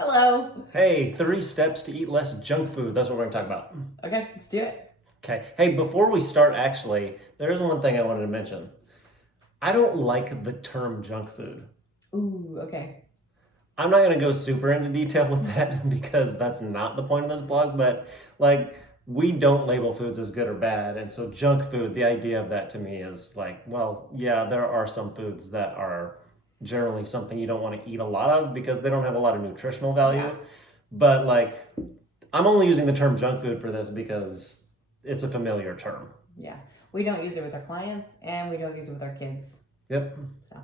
Hello. Hey, 3 steps to eat less junk food. That's what we're going to talk about. Okay, let's do it. Okay. Hey, before we start, actually, there's one thing I wanted to mention. I don't like the term junk food. Ooh, okay. I'm not going to go super into detail with that because that's not the point of this blog, but like, we don't label foods as good or bad. And so, junk food, the idea of that to me is like, well, yeah, there are some foods that are generally something you don't want to eat a lot of because they don't have a lot of nutritional value. Yeah. But like, I'm only using the term junk food for this because it's a familiar term. Yeah. We don't use it with our clients and we don't use it with our kids. Yep. So.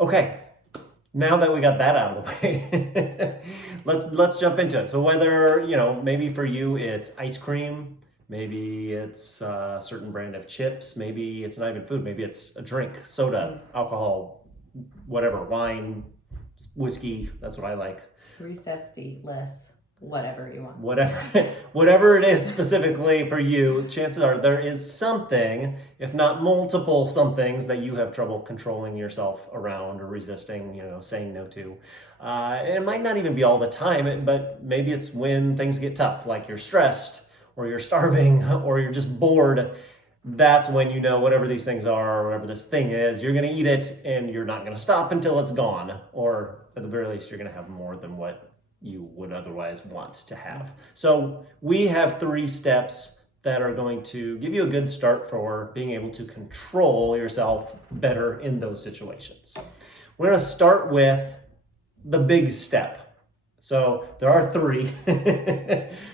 Okay. Now that we got that out of the way, let's jump into it. So whether, maybe for you it's ice cream, maybe it's a certain brand of chips, maybe it's not even food, maybe it's a drink, soda, alcohol, whatever, wine, whiskey, that's what I like. 3 steps to eat less, whatever you want. Whatever it is specifically for you, chances are there is something, if not multiple somethings, that you have trouble controlling yourself around or resisting, saying no to. It might not even be all the time, but maybe it's when things get tough, like you're stressed or you're starving or you're just bored. That's when you know whatever these things are, or whatever this thing is, you're going to eat it and you're not going to stop until it's gone. Or at the very least, you're going to have more than what you would otherwise want to have. So we have 3 steps that are going to give you a good start for being able to control yourself better in those situations. We're going to start with the big step. So there are 3,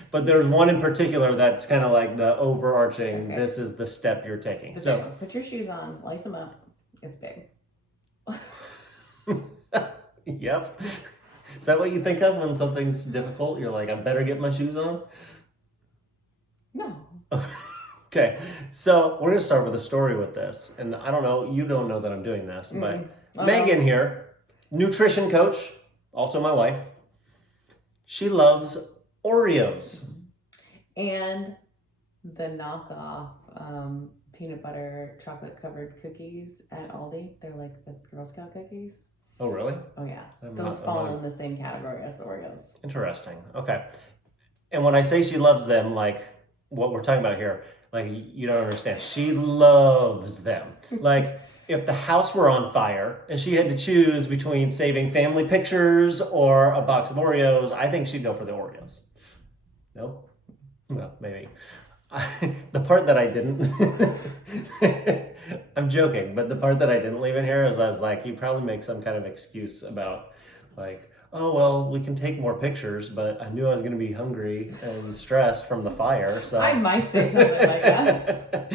but there's one in particular that's kind of like the overarching, Okay. This is the step you're taking. So put your shoes on, lace them up. It's big. Yep. Is that what you think of when something's difficult? You're like, I better get my shoes on? No. Okay, so we're gonna start with a story with this. And I don't know, you don't know that I'm doing this, but Megan here, nutrition coach, also my wife, she loves Oreos. And the knockoff peanut butter chocolate covered cookies at Aldi. They're like the Girl Scout cookies. Oh, really? Oh, yeah. Those fall in the same category as Oreos. Interesting. Okay. And when I say she loves them, like what we're talking about here, like you don't understand. She loves them. Like if the house were on fire and she had to choose between saving family pictures or a box of Oreos, I think she'd go for the Oreos. No? Well, maybe. The part that I didn't, I'm joking, but the part that I didn't leave in here is I was like, you probably make some kind of excuse about like, oh, well, we can take more pictures, but I knew I was going to be hungry and stressed from the fire. So I might say something like that.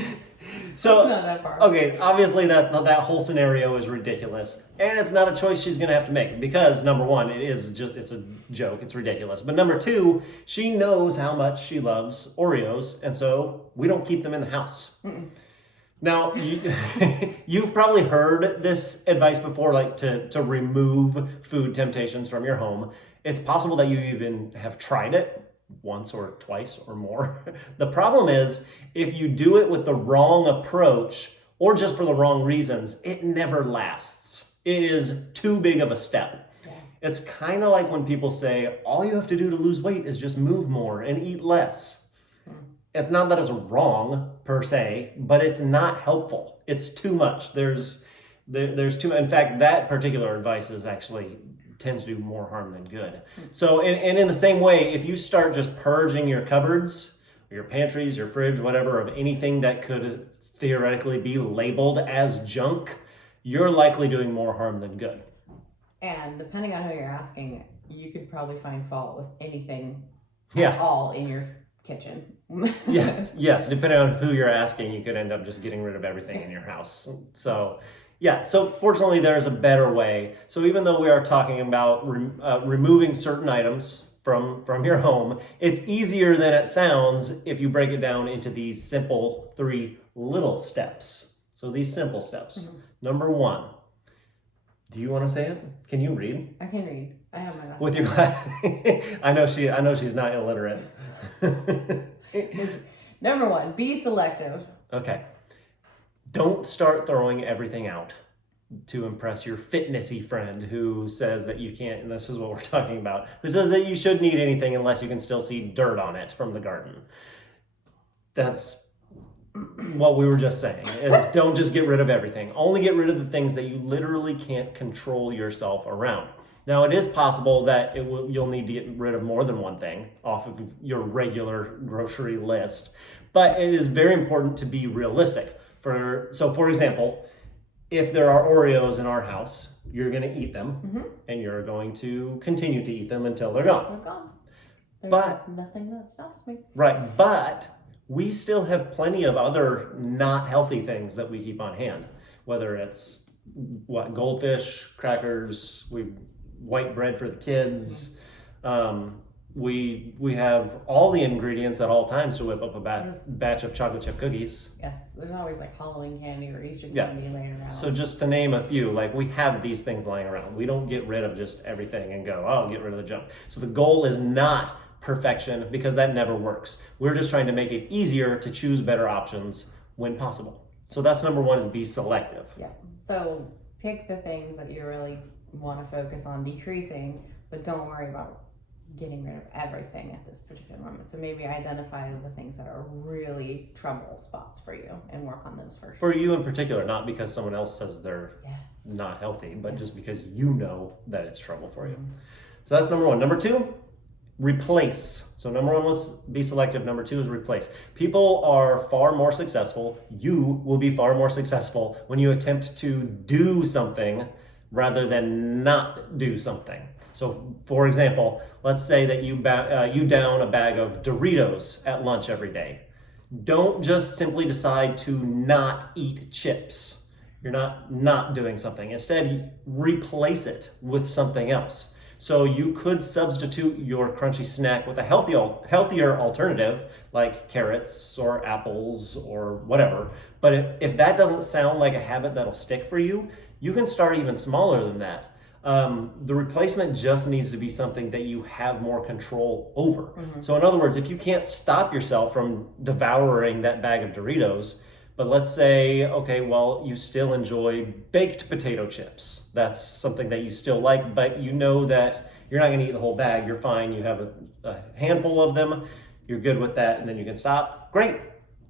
So, it's not that far. Okay, obviously that whole scenario is ridiculous. And it's not a choice she's going to have to make because number 1, it's a joke, it's ridiculous. But number 2, she knows how much she loves Oreos, and so we don't keep them in the house. Now, you've probably heard this advice before, like to remove food temptations from your home. It's possible that you even have tried it once or twice or more. The problem is if you do it with the wrong approach or just for the wrong reasons, it never lasts. It is too big of a step. Yeah. It's kind of like when people say, all you have to do to lose weight is just move more and eat less. It's not that it's wrong per se, but it's not helpful. It's too much. There's too much. In fact, that particular advice is actually tends to do more harm than good. So, and in the same way, if you start just purging your cupboards, your pantries, your fridge, whatever, of anything that could theoretically be labeled as junk, you're likely doing more harm than good. And depending on who you're asking, you could probably find fault with anything Yeah. at all in your kitchen. Yes. Depending on who you're asking, you could end up just getting rid of everything in your house. So, yeah. So fortunately, there's a better way. So even though we are talking about removing certain items from your home, it's easier than it sounds if you break it down into these simple 3 little steps. So these simple steps. Number 1. Do you want to say it? Can you read? I can read. I have my glasses. With your glasses. I know she's not illiterate. Number 1, be selective. Okay. Don't start throwing everything out. to impress your fitnessy friend who says that you can't, and this is what we're talking about, who says that you shouldn't eat anything unless you can still see dirt on it from the garden. That's what we were just saying, is don't just get rid of everything. Only get rid of the things that you literally can't control yourself around. Now, it is possible that you'll need to get rid of more than one thing off of your regular grocery list, but it is very important to be realistic. So for example, if there are Oreos in our house, you're going to eat them, and you're going to continue to eat them until they're gone. They're gone. There's But nothing that stops me. right, but we still have plenty of other not healthy things that we keep on hand, whether it's goldfish, crackers, white bread for the kids. We have all the ingredients at all times to whip up a batch of chocolate chip cookies. Yes, there's always like Halloween candy or Easter Yeah. candy laying around. So just to name a few, like we have these things lying around. We don't get rid of just everything and go, oh, get rid of the junk. So the goal is not perfection, because that never works. We're just trying to make it easier to choose better options when possible. So that's number one, is be selective. Yeah. So pick the things that you really want to focus on decreasing, but don't worry about getting rid of everything at this particular moment. So maybe identify the things that are really trouble spots for you and work on those first. For you in particular, not because someone else says they're Yeah. not healthy, but just because you know that it's trouble for you. So that's number one. Number two, replace. So number one was be selective. Number two is replace. People are far more successful. You will be far more successful when you attempt to do something rather than not do something. So for example, let's say that you down a bag of Doritos at lunch every day. Don't just simply decide to not eat chips. You're not doing something. Instead, replace it with something else. So you could substitute your crunchy snack with a healthier alternative, like carrots or apples or whatever. But if that doesn't sound like a habit that'll stick for you, you can start even smaller than that. The replacement just needs to be something that you have more control over. So in other words, if you can't stop yourself from devouring that bag of Doritos, but let's say, okay, well, you still enjoy baked potato chips. That's something that you still like, but you know that you're not gonna eat the whole bag. You're fine, you have a handful of them, you're good with that, and then you can stop. Great,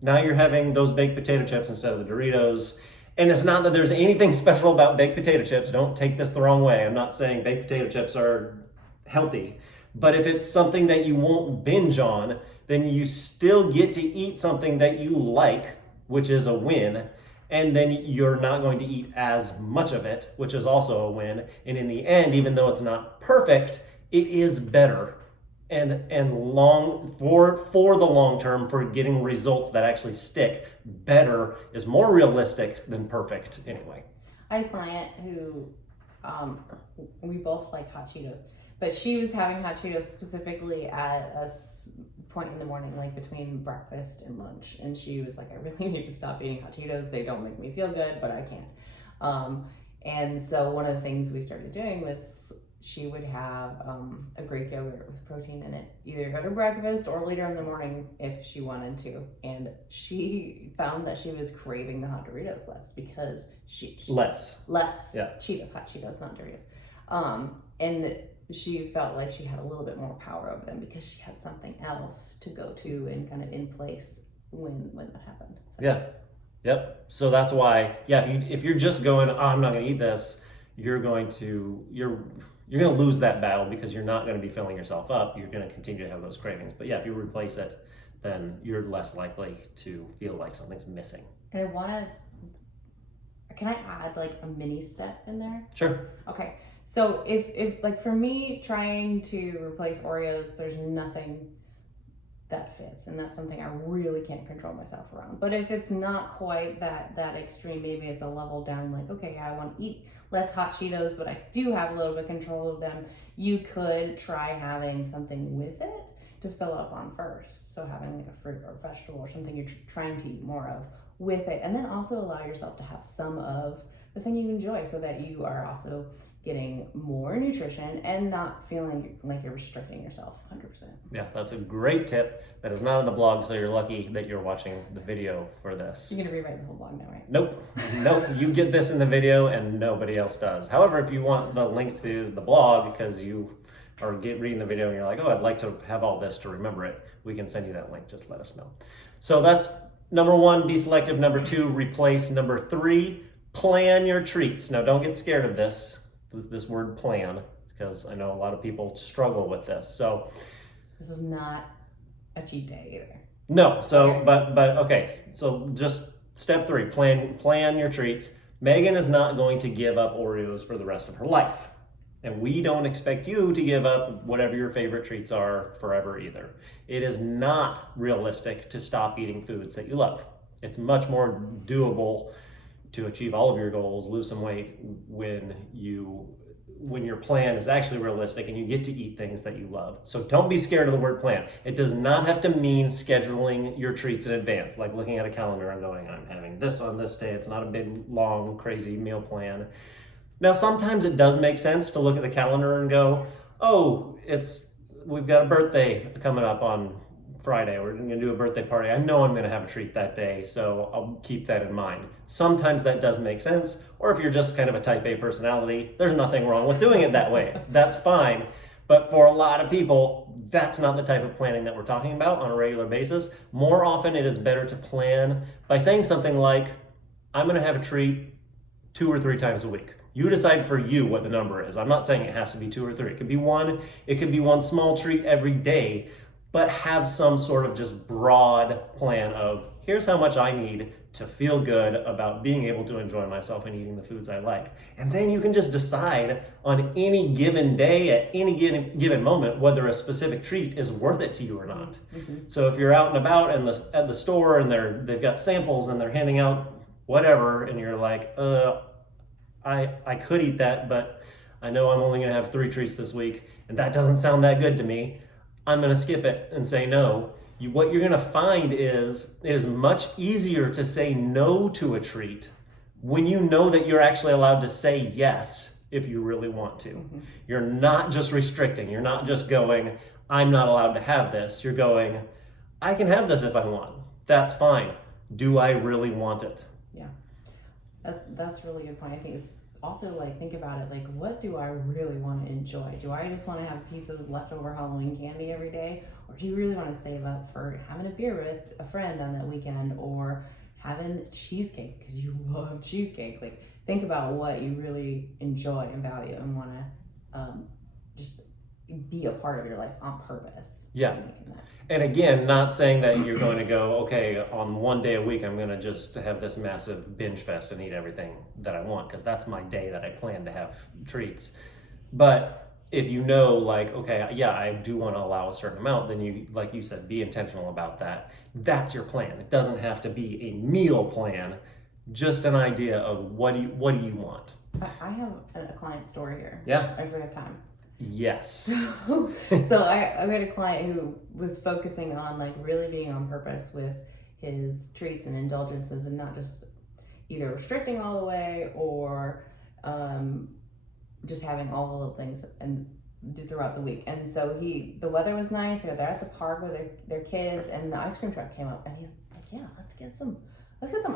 now you're having those baked potato chips instead of the Doritos. And it's not that there's anything special about baked potato chips. Don't take this the wrong way. I'm not saying baked potato chips are healthy. But if it's something that you won't binge on, then you still get to eat something that you like, which is a win. And then you're not going to eat as much of it, which is also a win. And in the end, even though it's not perfect, it is better. And long for the long term, for getting results that actually stick, better is more realistic than perfect anyway. I had a client who, we both like hot Cheetos, but she was having hot Cheetos specifically at a point in the morning, like between breakfast and lunch. And she was like, I really need to stop eating hot Cheetos. They don't make me feel good, but I can't. And so one of the things we started doing was she would have a Greek yogurt with protein in it, either at her breakfast or later in the morning if she wanted to. And she found that she was craving the hot Doritos less because less Yeah. Cheetos, hot Cheetos, not Doritos. And she felt like she had a little bit more power over them because she had something else to go to and kind of in place when that happened. So. Yeah. Yep. So that's why, if you're just going, I'm not going to eat this, you're going to lose that battle because you're not going to be filling yourself up. You're going to continue to have those cravings. But if you replace it, then you're less likely to feel like something's missing. And can I add like a mini step in there? Sure. Okay. So if like for me, trying to replace Oreos, there's nothing that fits, and that's something I really can't control myself around. But if it's not quite that extreme, maybe it's a level down, like, okay, I want to eat less hot Cheetos, but I do have a little bit of control of them. You could try having something with it to fill up on first. So having like a fruit or vegetable or something you're trying to eat more of with it, and then also allow yourself to have some of the thing you enjoy so that you are also getting more nutrition and not feeling like you're restricting yourself 100%. Yeah, that's a great tip. That is not on the blog, so you're lucky that you're watching the video for this. You're gonna rewrite the whole blog now, right? Nope, you get this in the video and nobody else does. However, if you want the link to the blog because you are reading the video and you're like, oh, I'd like to have all this to remember it, we can send you that link. Just let us know. So that's number 1, be selective. Number 2, replace. Number 3, plan your treats. Now, don't get scared of this word plan, because I know a lot of people struggle with this. So this is not a cheat day either. no, so Okay. but okay, so just step 3, plan your treats. Megan is not going to give up Oreos for the rest of her life. And we don't expect you to give up whatever your favorite treats are forever either. It is not realistic to stop eating foods that you love. It's much more doable to achieve all of your goals, lose some weight, when your plan is actually realistic and you get to eat things that you love. So don't be scared of the word plan. It does not have to mean scheduling your treats in advance, like looking at a calendar and going, I'm having this on this day. It's not a big, long, crazy meal plan. Now, sometimes it does make sense to look at the calendar and go, oh, we've got a birthday coming up on Friday. We're going to do a birthday party. I know I'm going to have a treat that day, so I'll keep that in mind. Sometimes that does make sense. Or if you're just kind of a type A personality, there's nothing wrong with doing it that way. That's fine. But for a lot of people, that's not the type of planning that we're talking about on a regular basis. More often, it is better to plan by saying something like, I'm going to have a treat 2 or 3 times a week. You decide for you what the number is. I'm not saying it has to be 2 or 3. It could be 1. It could be 1 small treat every day, but have some sort of just broad plan of, here's how much I need to feel good about being able to enjoy myself and eating the foods I like. And then you can just decide on any given day, at any given moment, whether a specific treat is worth it to you or not. Mm-hmm. So if you're out and about at the store and they've got samples and they're handing out whatever, and you're like, I could eat that, but I know I'm only going to have 3 treats this week, and that doesn't sound that good to me. I'm going to skip it and say no. What you're going to find is it is much easier to say no to a treat when you know that you're actually allowed to say yes if you really want to. Mm-hmm. You're not just restricting. You're not just going, I'm not allowed to have this. You're going, I can have this if I want. That's fine. Do I really want it? Yeah. That's a really good point. I think it's also like, think about it, like, what do I really want to enjoy? Do I just want to have a piece of leftover Halloween candy every day? Or do you really want to save up for having a beer with a friend on that weekend, or having cheesecake because you love cheesecake? Like, think about what you really enjoy and value and want to just be a part of your life on purpose. Yeah. And again, not saying that you're going to go, okay, on 1 day a week, I'm going to just have this massive binge fest and eat everything that I want, because that's my day that I plan to have treats. But if you know, like, okay, yeah, I do want to allow a certain amount, then you, like you said, be intentional about that. That's your plan. It doesn't have to be a meal plan, just an idea of what do you want. I have a client story here. Yeah. If we have time. Yes. So I had a client who was focusing on like really being on purpose with his treats and indulgences, and not just either restricting all the way or just having all the little things and throughout the week. And so the weather was nice. They're at the park with their kids, and the ice cream truck came up, and he's like, yeah, let's get some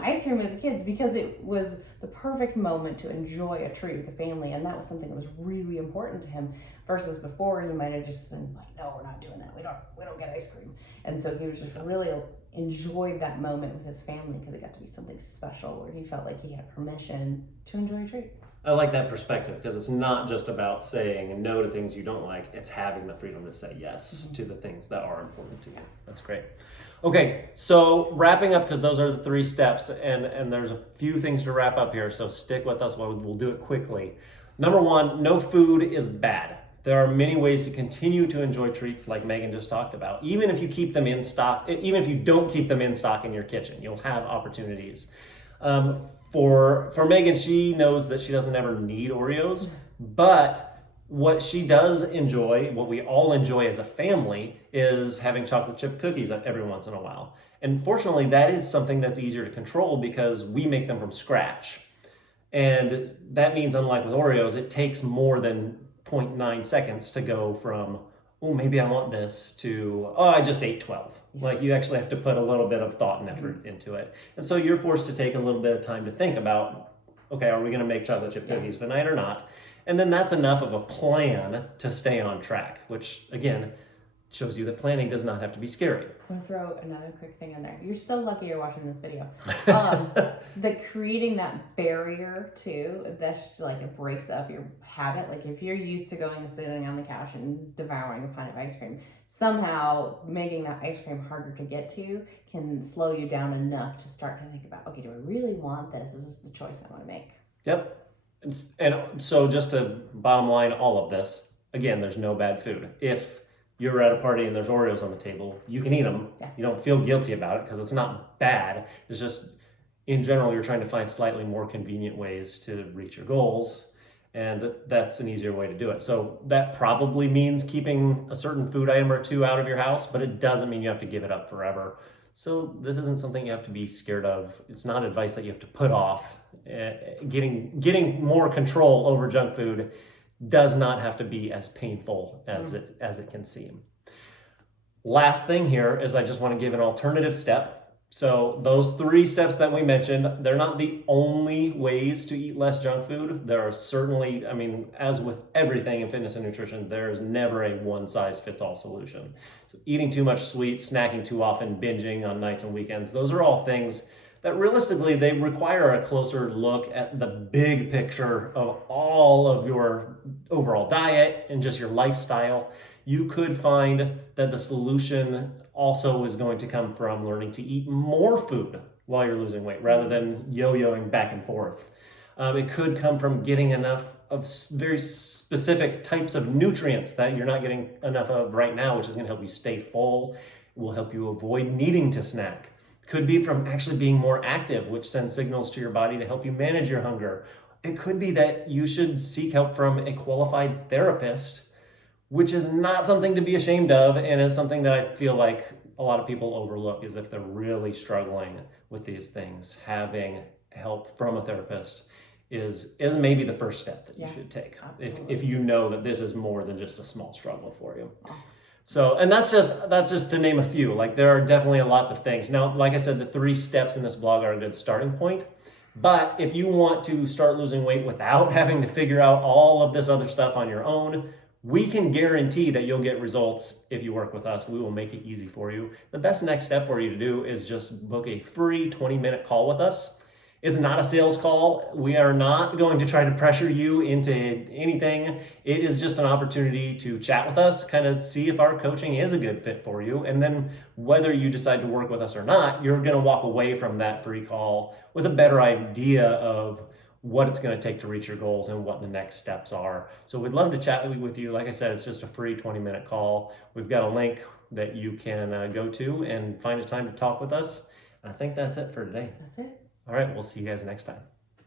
ice cream with the kids, because it was the perfect moment to enjoy a treat with the family. And that was something that was really important to him, versus before he might have just said like, no, we're not doing that. We don't get ice cream. And so he was just really enjoyed that moment with his family, because it got to be something special where he felt like he had permission to enjoy a treat. I like that perspective, because it's not just about saying no to things you don't like. It's having the freedom to say yes to the things that are important to you. That's great. Okay, so wrapping up, because those are the 3 steps, and there's a few things to wrap up here, so stick with us. We'll do it quickly. Number 1, no food is bad. There are many ways to continue to enjoy treats like Megan just talked about. Even if you keep them in stock, even if you don't keep them in stock in your kitchen, you'll have opportunities. For Megan, she knows that she doesn't ever need Oreos, but what she does enjoy, what we all enjoy as a family, is having chocolate chip cookies every once in a while. And fortunately, that is something that's easier to control because we make them from scratch. And that means, unlike with Oreos, it takes more than 0.9 seconds to go from, oh, maybe I want this, to, oh, I just ate 12. Like, you actually have to put a little bit of thought and effort into it. And so you're forced to take a little bit of time to think about, okay, are we going to make chocolate chip cookies tonight or not? And then that's enough of a plan to stay on track, which, again, shows you that planning does not have to be scary. I'm gonna throw another quick thing in there. You're so lucky you're watching this video. The creating that barrier too, that's like it breaks up your habit. Like if you're used to going and sitting on the couch and devouring a pint of ice cream, somehow making that ice cream harder to get to can slow you down enough to start to think about, okay, do I really want this? Is this the choice I want to make? Yep. And so just to bottom line all of this, again, there's no bad food. If you're at a party and there's Oreos on the table, you can eat them. Yeah. You don't feel guilty about it because it's not bad. It's just, in general, you're trying to find slightly more convenient ways to reach your goals. And that's an easier way to do it. So that probably means keeping a certain food item or two out of your house, but it doesn't mean you have to give it up forever. So this isn't something you have to be scared of. It's not advice that you have to put off. Getting more control over junk food does not have to be as painful as it can seem. Last thing here is I just want to give an alternative step. So those 3 steps that we mentioned, they're not the only ways to eat less junk food. There are certainly, I mean, as with everything in fitness and nutrition, there is never a one-size-fits-all solution. So eating too much sweet, snacking too often, binging on nights and weekends, those are all things that realistically, they require a closer look at the big picture of all of your overall diet and just your lifestyle. You could find that the solution also is going to come from learning to eat more food while you're losing weight rather than yo-yoing back and forth. It could come from getting enough of very specific types of nutrients that you're not getting enough of right now, which is going to help you stay full. It will help you avoid needing to snack. Could be from actually being more active, which sends signals to your body to help you manage your hunger. It could be that you should seek help from a qualified therapist, which is not something to be ashamed of, and is something that I feel like a lot of people overlook, is if they're really struggling with these things, having help from a therapist is maybe the first step that you should take if you know that this is more than just a small struggle for you. So, and that's just to name a few. Like, there are definitely lots of things. Now, like I said, the 3 steps in this blog are a good starting point. But if you want to start losing weight without having to figure out all of this other stuff on your own, we can guarantee that you'll get results if you work with us. We will make it easy for you. The best next step for you to do is just book a free 20-minute call with us. It's not a sales call. We are not going to try to pressure you into anything. It is just an opportunity to chat with us, kind of see if our coaching is a good fit for you. And then whether you decide to work with us or not, you're going to walk away from that free call with a better idea of what it's going to take to reach your goals and what the next steps are. So we'd love to chat with you. Like I said, it's just a free 20-minute call. We've got a link that you can go to and find a time to talk with us. I think that's it for today. That's it. All right, we'll see you guys next time.